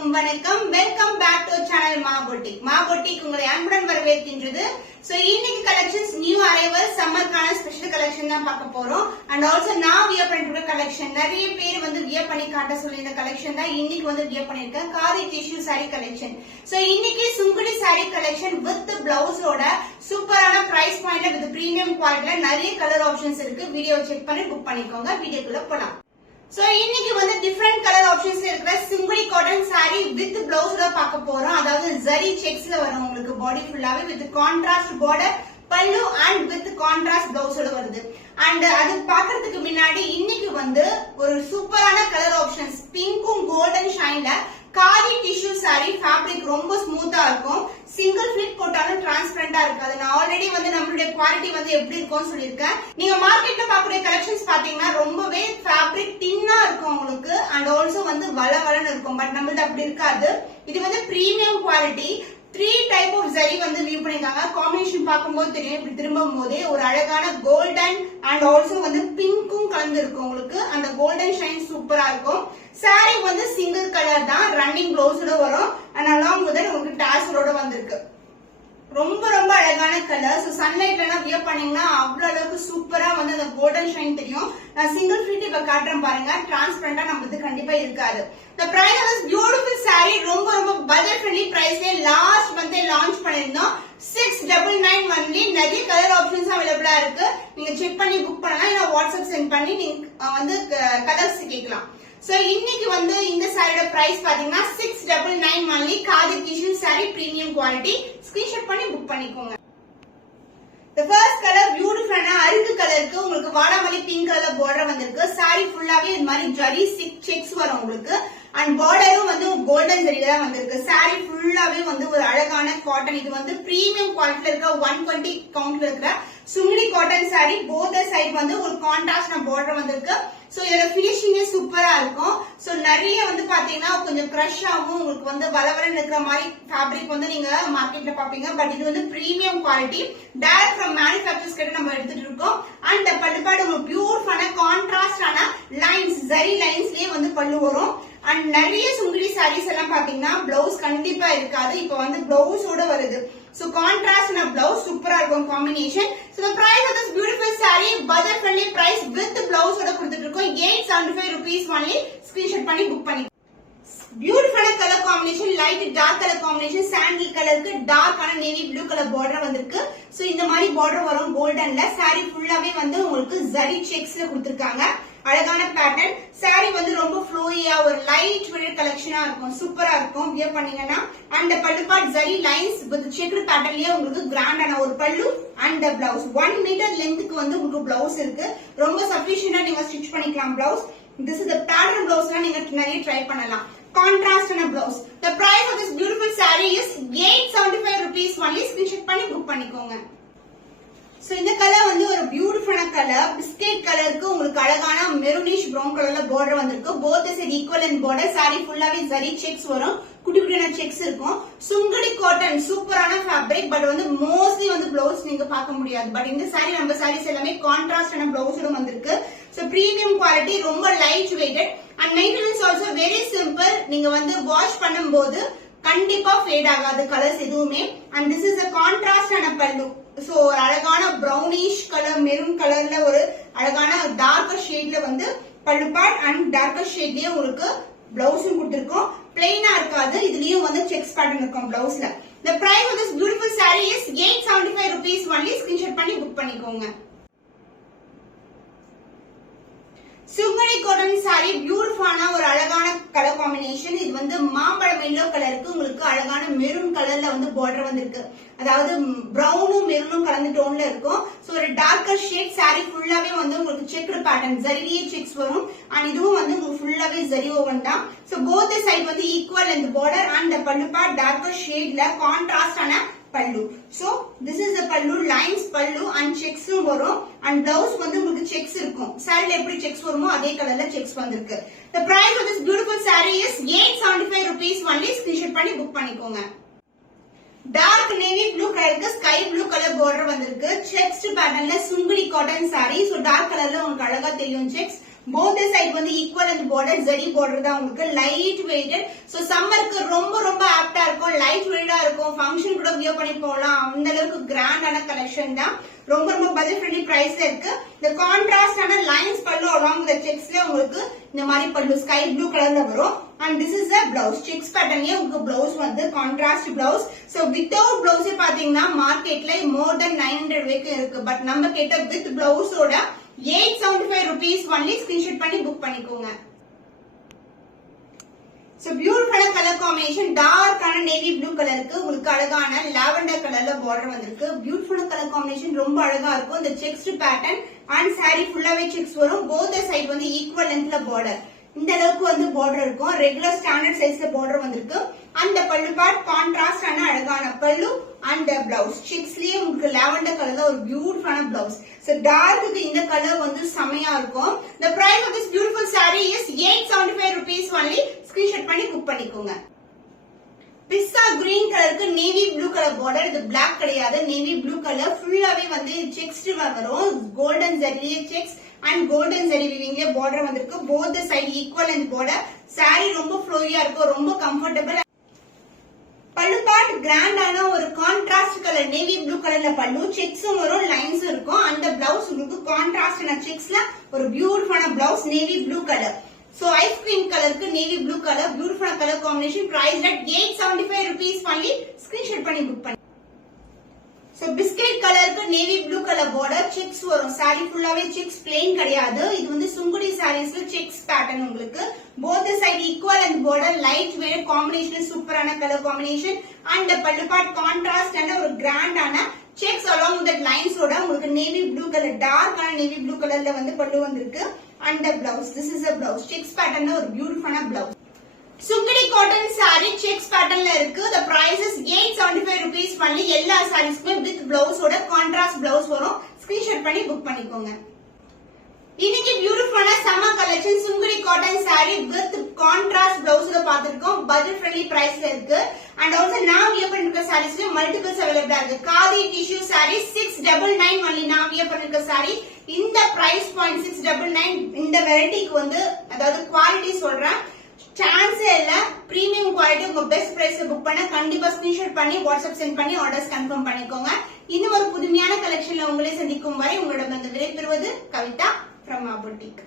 அனைவருக்கும் வணக்கம். Welcome back to channel Maa boutique உங்களை அன்புடன் வரவேற்கின்றது. சோ இன்னைக்கு கலெக்ஷன்ஸ் நியூ அரைவல் சம்மர்க்கான ஸ்பெஷல் கலெக்ஷன் தான் பார்க்க போறோம். அண்ட் ஆல்சோ நான் வியர் பண்ணிட்டு கலெக்ஷன் நிறைய பேர் வந்து வியர் பண்ணி காட்ட சொல்லி இந்த கலெக்ஷன் தான் இன்னைக்கு வந்து வியர் பண்ணிருக்கேன். Khadi tissue sorry collection. So இன்னைக்கு சுங்குடி சாரி கலெக்ஷன் வித் பிளவுஸோட சூப்பரான பிரைஸ் பாயிண்ட்ல வித் பிரீமியம் குவாலிட்டில நிறைய கலர் ஆப்ஷன்ஸ் இருக்கு. வீடியோ செக் பண்ணி புக் பண்ணிக்கோங்க. வீடியோக்குள்ள போலாம். சோ இன்னைக்கு வந்து டிஃபரெண்ட் கலர் ஆப்ஷன்ஸ் இருக்கிற சிம்பிளி காட்டன் சாரி வித் பிளவுஸ்ல பார்க்க போறோம். அதாவது ஜரி செக்ஸ்ல வரும் உங்களுக்கு பாடி ஃபுல்லாவே வித் கான்ட்ராஸ்ட் பார்டர் பல்லு அண்ட் வித் கான்ட்ராஸ்ட் பிளவுஸோட வருது. அண்ட் அது பாக்குறதுக்கு முன்னாடி இன்னைக்கு வந்து ஒரு சூப்பரான கலர் ஆப்ஷன்ஸ் பிங்க்கும் கோல்டன் ஷைன்ல காதி டிஷ்யூ சாரி ஃபேப்ரிக் ரொம்ப ஸ்மூத்தா இருக்கும். சிங்கிள் ஃபிட் போட்டாலும் டிரான்ஸ்பரண்டா இருக்காது. நான் ஆல்ரெடி வந்து நம்மளுடைய குவாலிட்டி வந்து எப்படி இருக்கும்னு சொல்லியிருக்கேன். நீங்க மார்க்கெட்ல பாக்கக்கூடிய கலெக்ஷன்ஸ் பாத்தீங்கன்னா ரொம்பவே ஃபேப்ரிக் தின்னா இருக்கும் உங்களுக்கு. அண்ட் ஆல்சோ வந்து வளவளன்னு இருக்கும். பட் நம்மளுக்கு அப்படி இருக்காது. இது வந்து premium quality. 3 type of zari வந்து வியூ பண்ணிருக்காங்க. காம்பினேஷன் பார்க்கும்போது தெரியும். இப்படி திரும்பும் போதே ஒரு அழகான கோல்டன் அண்ட் ஆல்சோ வந்து பிங்க்கும் கலந்து இருக்கும் உங்களுக்கு. அந்த கோல்டன் ஷைன் சூப்பரா இருக்கும். சாரி வந்து சிங்கிள் கலர் தான். ரன்னிங் பிளவுஸோட வரும். அண்ட் அலாங் வித் உங்களுக்கு டாசலோட வந்திருக்கு. ரொம்ப ரொம்ப அழகான கலர். சோ சன்லைட்ல எல்லாம் வியர் பண்ணீங்கன்னா அவ்வளவு அளவுக்கு சூப்பரா வந்து அந்த கோல்டன் ஷைன் தெரியும். நான் சிங்கிள் ஃபீட் இப்ப காட்டுறேன் பாருங்க. டிரான்ஸ்பரண்டா நம்மளுக்கு கண்டிப்பா இருக்காது. The price of this beautiful saree ரொம்ப ரொம்ப பட்ஜெட் ஃப்ரெண்ட்லி பிரைஸ்ல லாஸ்ட் மந்த் லான்ச் பண்ணிருந்தோம். 699 ஒன்லி. நிறைய கலர் ஆப்ஷன்ஸ் அவைலபிளா இருக்கு. நீங்க செக் பண்ணி புக் பண்ணலாம். இல்ல வாட்ஸ்அப் சென்ட் பண்ணி நீங்க வந்து கலர்ஸ் கேட்கலாம். சோ இன்னைக்கு வந்து இந்த சாரியோட பிரைஸ் பாத்தீங்கன்னா 699 only. Khadi tissue sorry premium quality. Screenshot பண்ணி புக் பண்ணிக்கோங்க. The first color பியூட்டிஃபுல்லான அருக்கு கலருக்கு உங்களுக்கு வாடாமல்லி பிங்க் கலர் பார்டர் வந்திருக்கு. சாரி ஃபுல்லாவே இது மாதிரி ஜரி செக்ஸ் வரும் உங்களுக்கு. அண்ட் பார்டரும் வந்து கோல்டன் ஜரியில தான் வந்திருக்கு. சாரி ஃபுல்லாவே வந்து ஒரு அழகான காட்டன். இது வந்து பிரீமியம் குவாலிட்டில இருக்க 120 கவுண்ட்ல இருக்கிற Sungudi cotton sorry. Both side வந்து ஒரு கான்ட்ராஸ்ட் பார்டர் வந்திருக்கு. சோ இதோட பினிஷிங்கே சூப்பரா இருக்கும். சோ நிறைய வந்து பாத்தீங்கன்னா கொஞ்சம் கிரஷ் ஆகும் உங்களுக்கு வந்து வளவலன்னு இருக்கிற மாதிரி ஃபேப்ரிக் வந்து நீங்க மார்க்கெட்ல பாப்பீங்க. பட் இது வந்து premium quality. Direct from manufacturers கிட்ட நம்ம எடுத்துட்டு இருக்கோம். அண்ட் பல்லுபாடு உங்களுக்கு பியூட்டிஃபுல்லான கான்ட்ராஸ்டான லைன்ஸ் ஜரி லைன்ஸ்லயே வந்து பல்லு வரும். அண்ட் நிறைய சுங்குடி சாரீஸ் எல்லாம் பாத்தீங்கன்னா பிளவுஸ் கண்டிப்பா இருக்காது. இப்ப வந்து பிளவுஸோட வருது. So contrast na blouse super இருக்கும் combination. So the price of this beautiful saree budget friendly price with blouse ஓட கொடுத்துட்டு இருக்கோம். 875 rupees only. Screenshot பண்ணி book பண்ணி. Beautiful color combination, light dark color combination, sandal கலருக்கு டார்க் ஆன navy blue colour border வந்திருக்கு. So இந்த மாதிரி பார்டர் வரும் கோல்டன்ல. சாரி ஃபுல்லாவே வந்து உங்களுக்கு ஜரி செக்ஸ்ல கொடுத்திருக்காங்க. அழகான பேட்டர்ன். சாரி வந்து ரொம்ப ஃப்ளோயியா ஒரு லைட் வெயிட் கலெக்ஷனா இருக்கும். சூப்பரா இருக்கும் வியர் பண்ணீங்கன்னா. And pallu part zari lines with checked பேட்டர்ன்லயே உங்களுக்கு கிராண்டான ஒரு பல்லு அண்ட் பிளவுஸ் 1 மீட்டர் லென்த்துக்கு வந்து உங்களுக்கு பிளவுஸ் இருக்கு. ரொம்ப சஃபிஷியன்டா நீங்க ஸ்டிச் பண்ணிக்கலாம் blouse. This is the pattern பிளவுஸ்லாம் நீங்க நிறைய ட்ரை பண்ணலாம். Contrast and a blouse. The price of this beautiful saree is 875 rupees only. Screenshot பண்ணி book பண்ணிக்கோங்க. சோ இந்த கலர் வந்து ஒரு பியூட்டிஃபுல்லான கலர். பிஸ்கட் கலருக்கு உங்களுக்கு அழகான மெரூனிஷ் பிரவுன் கலர்ல பார்டர் வந்திருக்கு. Both side equal and border. Sorry ஃபுல்லாவே ஜரி செக்ஸ் வரும். குட்டி குட்டியான செக்ஸ் இருக்கும். சுங்குடி காட்டன் சூப்பரான ஃபேப்ரிக். பட் வந்து மோஸ்ட்லி வந்து பிளவுஸ் நீங்க பார்க்க முடியாது. பட் இந்த சாரி நம்ம சாரீஸ் எல்லாமே கான்ட்ராஸ்டான பிளவுஸோட வந்திருக்கு. So premium quality. ரொம்ப light weighted and maintenance also very simple. நீங்க வந்து வாஷ் பண்ணும்போது கண்டிப்பா ஃபேட் ஆகாது கலர்ஸ் எதுவுமே. And this is a contrast ஆன பல்லு. சோ ஒரு அழகான பிரவுனிஷ் கலர் மெரூன் கலர்ல ஒரு அழகான டார்க்கர் ஷேட்ல வந்து பல்லு பார்ட் அண்ட் டார்க்கர் ஷேட்லயே உங்களுக்கு பிளவுஸும் கொடுத்திருக்கோம். பிளெயினா இருக்காது. இதுலயும் வந்து செக்ஸ் பேட்டர்ன் இருக்கும் பிளவுஸ்ல. The price of this beautiful saree is 875 rupees only. Screenshot பண்ணி புக் பண்ணிக்கோங்க. சுங்குடி காட்டன் சாரி பியூட்டிஃபுல்லான ஒரு அழகான கலர் காம்பினேஷன். இது வந்து மாம்பழம் எல்லோ கலருக்கு உங்களுக்கு அழகான மெரூன் கலர்ல வந்து பார்டர் வந்திருக்கு. அதாவது பிரவுனும் மெரூனும் கலந்து டோன்ல இருக்கும். சோ ஒரு டார்க்கர் ஷேட். சாரி ஃபுல்லாவே வந்து உங்களுக்கு செக்டு பேட்டர்ன் ஜரியே செக்ஸ் வரும். அண்ட் இதுவும் வந்து உங்களுக்கு ஃபுல்லாவே ஜரி ஓவன் தான். சோ போத் சைடு வந்து ஈக்குவல் இந்த border and pallu part darker ஷேட்ல கான்ட்ராஸ்டான பல்லு. சோ திஸ் இஸ் த பல்லு. லைன்ஸ் பல்லு அண்ட் செக்ஸும் வரும். அண்ட் பிளவுஸ் வந்து உங்களுக்கு செக்ஸ் இருக்கும். சாரில எப்படி செக்ஸ் வருமோ அதே கலர்ல செக்ஸ் வந்திருக்கு. The price of this beautiful saree is 875 rupees only. Screenshot பண்ணி புக் பண்ணிக்கோங்க. டார்க் நேவி ப்ளூ கலருக்கு ஸ்கை ப்ளூ கலர் பார்டர் வந்திருக்கு. செக்ஸ்ட் பேட்டர்ன்ல Sungudi cotton sari. So dark கலர்ல உங்களுக்கு அழகா தெரியும் செக்ஸ். போத் சைடு வந்து equal and border zari border தான் உங்களுக்கு லைட் வெயிட்டட். சோ சம்மருக்கு ரொம்ப ரொம்ப ஆப்டா இருக்கும், லைட் வெயிட்டா இருக்கும், ஃபங்க்ஷன் கூட வியர் பண்ணி போகலாம். அந்த அளவுக்கு கிராண்டான கலெக்ஷன் தான், ரொம்ப ரொம்ப பட்ஜெட் ஃப்ரெண்ட்லி பிரைஸ்ல இருக்கு. இந்த கான்ட்ராஸ்டான லைன்ஸ் பல்லு அலாங் வித் செக்ஸ்ல உங்களுக்கு இந்த மாதிரி பல்லு ஸ்கை ப்ளூ கலர்ல வரும். And this is a blouse, checks பேட்டர்ன்லயே உங்களுக்கு பிளவுஸ் வந்து கான்ட்ராஸ்ட் பிளவுஸ். சோ வித்தவுட் பிளவுஸே பாத்தீங்கன்னா மார்க்கெட்ல மோர் தென் 900 வரைக்கும் இருக்கு. பட் நம்ம கிட்ட வித் பிளவுஸோட 875 rupees ஒன்லி. ஸ்கிரீன்ஷாட் பண்ணி புக் பண்ணிக்கோங்க. சோ பியூட்டிஃபுல்லான கலர் காம்பினேஷன், டார்க்கான நேவி ப்ளூ கலருக்கு உங்களுக்கு அழகான லாவெண்டர் கலர்ல பார்டர் வந்திருக்கு. பியூட்டிஃபுல்லான கலர் காம்பினேஷன், ரொம்ப அழகா இருக்கும். இந்த செக்ஸ்ட் பேட்டர்ன் அண்ட் சாரி ஃபுல்லாவே செக்ஸ் வரும். போத் சைடு வந்து ஈக்குவல் லென்த்ல பார்டர், இந்த அளவுக்கு வந்து பார்டர் இருக்கும். ரெகுலர் ஸ்டாண்டர்ட் சைஸ்ல பார்டர் வந்திருக்கு. அந்த பல்லு பார்ட் கான்ட்ராஸ்ட் ஆன அழகான பல்லு அண்ட் பிளவுஸ் செக்ஸ்லயே உங்களுக்கு லாவெண்டர் கலர்ல ஒரு பியூட்டிஃபுல்லான பிளவுஸ். சோ டார்க்குக்கு இந்த கலர் வந்து செமையா இருக்கும். The price of this beautiful saree is 875 rupees only. Screenshot பண்ணி புக் பண்ணிக்கோங்க. பிஸ்தா கிரீன் கலருக்கு நேவி ப்ளூ கலர் பார்டர். இது பிளாக் கிடையாது, நேவி ப்ளூ கலர் ஃபுல்லாவே வந்து செக்ஸ்ட் வரும். Golden zari checks and golden zari வீவிங்ல பார்டர் வந்திருக்கு. Both side equal and border. saree ரொம்ப ஃப்ளோயியா இருக்கும், ரொம்ப கம்ஃபர்டபிள். பல்லு பார்ட் கிராண்டான ஒரு கான்ட்ராஸ்ட் கலர் நேவி ப்ளூ கலர்ல பல்லு, செக்ஸும் வரும், லைன்ஸ் இருக்கும். அந்த பிளவுஸ் உங்களுக்கு கான்ட்ராஸ்டான செக்ஸ்ல ஒரு பியூட்டிஃபுல்லான blouse navy blue colour. So ice cream கலருக்கு நேவி ப்ளூ கலர், பியூட்டிஃபுல்லான colour combination. Price at 875 rupees only. Screenshot பண்ணி புக் பண்ணி. சோ பிஸ்கட் கலருக்கு navy blue colour border, checks வரும். saree ஃபுல்லாவே செக்ஸ், பிளெயின் கிடையாது. இது வந்து சுங்குடி சாரீஸ்ல செக்ஸ் பேட்டர்ன் உங்களுக்கு. Both side equal and border, light weight combination, சூப்பரான colour combination. And pallu part contrast ஆன ஒரு கிராண்டான செக்ஸ் அலாங் வித் லைன்ஸோட உங்களுக்கு நேவி ப்ளூ கலர், டார்க்கான நேவி ப்ளூ கலர்ல வந்து பல்லு வந்திருக்கு. And blouse, this is a blouse, checks பேட்டர்ன்ல ஒரு பியூட்டிஃபுல்லான blouse. Sungudi cotton saree checks பேட்டர்ன்ல இருக்கு. the price is 875 rupees only. எல்லா சாரீஸ்க்குமே வித் பிளவுஸோட கான்ட்ராஸ்ட் பிளவுஸ் வரும். ஸ்கிரீன்ஷாட் பண்ணி புக் பண்ணிக்கோங்க. இன்னைக்கு பியூட்டிஃபுல்லான summer collection Sungudi cotton saree with contrast பிளவுஸ்ல பாத்துருக்கோம். பட்ஜெட் ஃப்ரெண்ட்லி பிரைஸ்ல இருக்கு. அண்ட் ஆல்சோ நான் வியர் பண்ணிருக்க சாரீஸ்ல மல்டிபிள்ஸ் அவைலபிளா இருக்கு. Khadi tissue saree 699 only. நான் வியர் பண்ணிருக்க saree இந்த பிரைஸ் பாயிண்ட் 699. இந்த வெரைட்டிக்கு வந்து அதாவது குவாலிட்டி சொல்றேன், சான்ஸே இல்ல. பிரீமியம் குவாலிட்டி, உங்க பெஸ்ட் பிரைஸ் புக் பண்ண கண்டிப்பா ஸ்கிரீன்ஷாட் பண்ணி வாட்ஸ்அப் சென்ட் பண்ணி ஆர்டர்ஸ் கன்ஃபார்ம் பண்ணிக்கோங்க. இன்னும் ஒரு புதுமையான கலெக்ஷன்ல உங்களை சந்திக்கும் வரை உங்களிடம் விடைபெறுவது கவிதா from Ma Boutique.